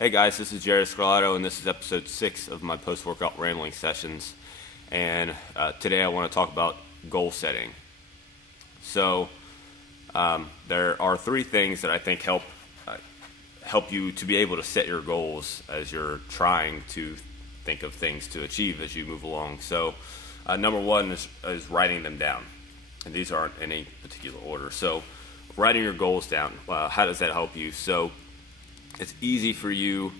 Hey guys, this is Scarlato, and this is episode 6 of my post-workout rambling sessions. And today I want to talk about goal setting. So there are 3 things that I think help you to be able to set your goals as you're trying to think of things to achieve as you move along. So number 1 is writing them down, and these aren't in any particular order. So writing your goals down, how does that help you? So it's easy for you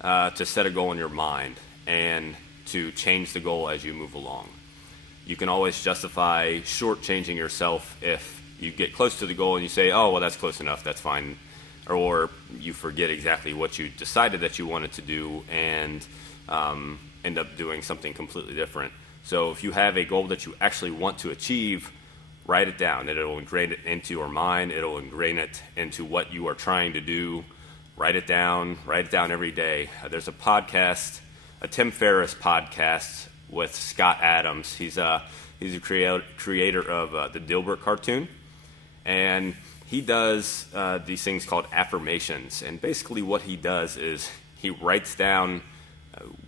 to set a goal in your mind and to change the goal as you move along. You can always justify shortchanging yourself if you get close to the goal and you say, oh, well, that's close enough, that's fine. Or you forget exactly what you decided that you wanted to do and end up doing something completely different. So if you have a goal that you actually want to achieve, write it down. It'll ingrain it into your mind. It'll ingrain it into what you are trying to do. Write it down every day. There's a podcast, a Tim Ferriss podcast with Scott Adams. He's a creator of the Dilbert cartoon, and he does these things called affirmations. And basically what he does is he writes down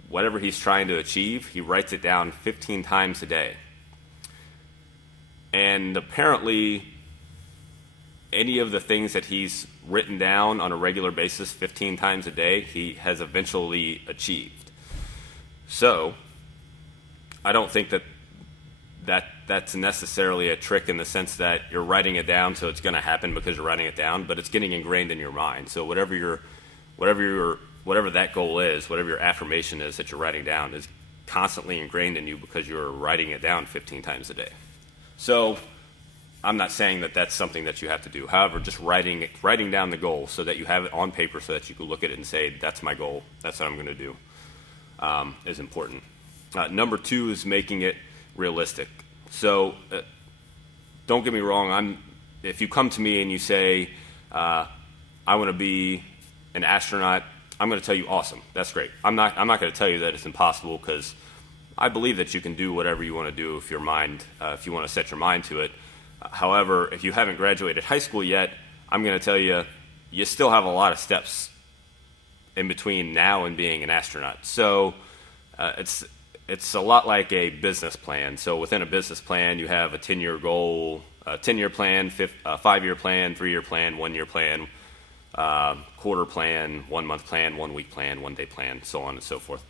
whatever he's trying to achieve. He writes it down 15 times a day. And apparently any of the things that he's written down on a regular basis 15 times a day, he has eventually achieved. So I don't think that's necessarily a trick in the sense that you're writing it down so it's going to happen because you're writing it down, but it's getting ingrained in your mind. So whatever that goal is, whatever your affirmation is that you're writing down, is constantly ingrained in you because you're writing it down 15 times a day. So I'm not saying that that's something that you have to do. However, just writing down the goal so that you have it on paper so that you can look at it and say, that's my goal, that's what I'm going to do, is important. Number 2 is making it realistic. So don't get me wrong. If you come to me and you say, I want to be an astronaut, I'm going to tell you, awesome, that's great. I'm not going to tell you that it's impossible, because I believe that you can do whatever you want to do if you want to set your mind to it. However, if you haven't graduated high school yet, I'm going to tell you, you still have a lot of steps in between now and being an astronaut. So it's a lot like a business plan. So within a business plan, you have a 10-year goal, a 10-year plan, 5-year plan, 3-year plan, 1-year plan, quarter plan, 1-month plan, 1-week plan, 1-day plan, so on and so forth.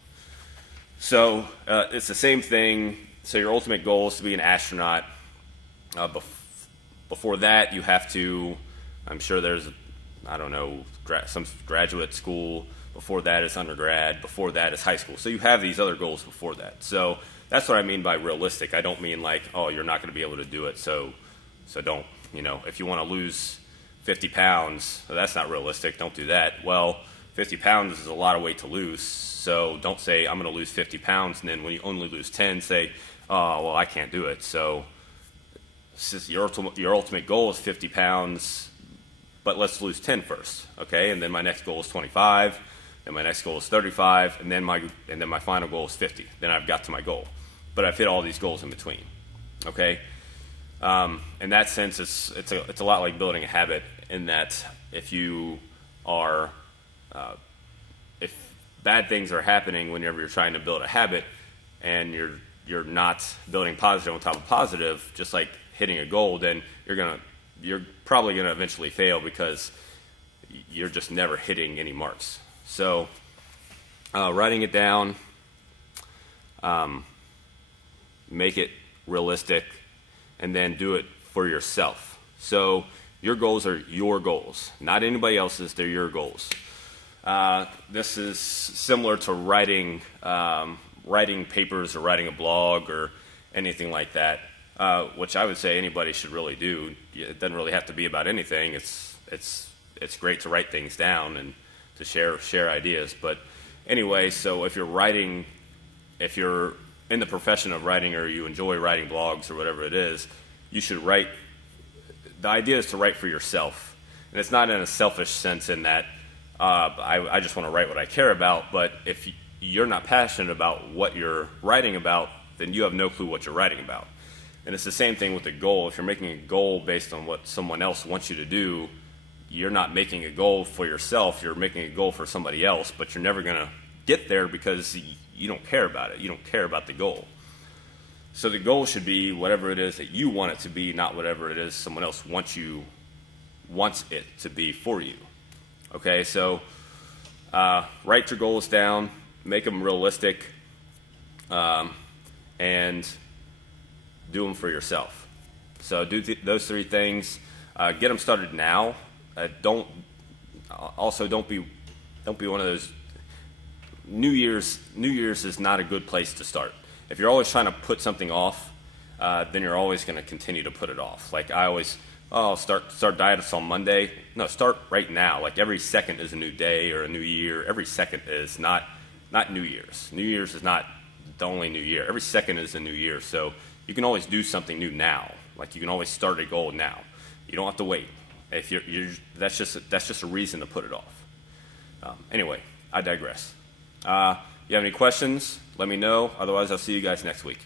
So it's the same thing. So your ultimate goal is to be an astronaut. Before that, you have to, I'm sure there's, some graduate school. Before that is undergrad. Before that is high school. So you have these other goals before that. So that's what I mean by realistic. I don't mean like, oh, you're not going to be able to do it, so don't, if you want to lose 50 pounds, that's not realistic. Don't do that. Well, 50 pounds is a lot of weight to lose. So don't say, I'm going to lose 50 pounds, and then when you only lose 10, say, oh, well, I can't do it. So your ultimate goal is 50 pounds, but let's lose 10 first, okay? And then my next goal is 25, then my next goal is 35, and then my final goal is 50. Then I've got to my goal. But I've hit all these goals in between, okay? In that sense, it's a lot like building a habit, in that if bad things are happening whenever you're trying to build a habit, and you're not building positive on top of positive, just like hitting a goal, then you're probably gonna eventually fail because you're just never hitting any marks. So writing it down, make it realistic, and then do it for yourself. So your goals are your goals, not anybody else's. They're your goals. This is similar to writing papers or writing a blog or anything like that, which I would say anybody should really do. It doesn't really have to be about anything. It's great to write things down and to share ideas. But anyway, so if you're in the profession of writing, or you enjoy writing blogs or whatever it is, you should write. The idea is to write for yourself, and it's not in a selfish sense in that I just want to write what I care about. But if you're not passionate about what you're writing about, then you have no clue what you're writing about. And it's the same thing with a goal. If you're making a goal based on what someone else wants you to do, you're not making a goal for yourself, you're making a goal for somebody else, but you're never going to get there because you don't care about it. You don't care about the goal. So the goal should be whatever it is that you want it to be, not whatever it is someone else wants it to be for you. Okay, so write your goals down, make them realistic, and do them for yourself. So do those three things. Get them started now. Don't be one of those. New Year's is not a good place to start. If you're always trying to put something off, then you're always going to continue to put it off. Like I always, start diets on Monday. No, start right now. Like every second is a new day or a new year. Every second is not New Year's. New Year's is not the only new year. Every second is a new year. So you can always do something new now. Like you can always start a goal now. You don't have to wait. If that's just a reason to put it off. Anyway, I digress. You have any questions? Let me know. Otherwise, I'll see you guys next week.